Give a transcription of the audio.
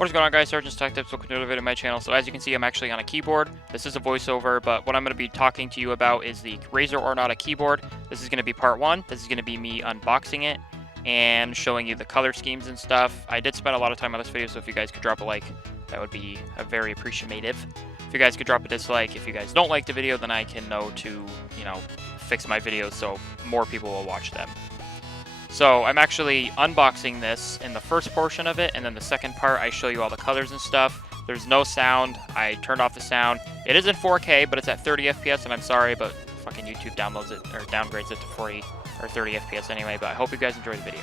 What is going on, guys? Sergeant's Tech Tips. Welcome to another video on my channel. So as you can see, I'm actually on a keyboard. This is a voiceover, but what I'm going to be talking to you about is the Razer Ornata keyboard. This is going to be part one. This is going to be me unboxing it and showing you the color schemes and stuff. I did spend a lot of time on this video, so if you guys could drop a like, that would be very appreciative. If you guys could drop a dislike, if you guys don't like the video, then I can know to, fix my videos so more people will watch them. So I'm actually unboxing this in the first portion of it, and then the second part I show you all the colors and stuff. There's no sound. I turned off the sound. It is in 4K, but it's at 30 FPS, and I'm sorry, but fucking YouTube downloads it or downgrades it to 40 or 30 FPS anyway. But I hope you guys enjoy the video.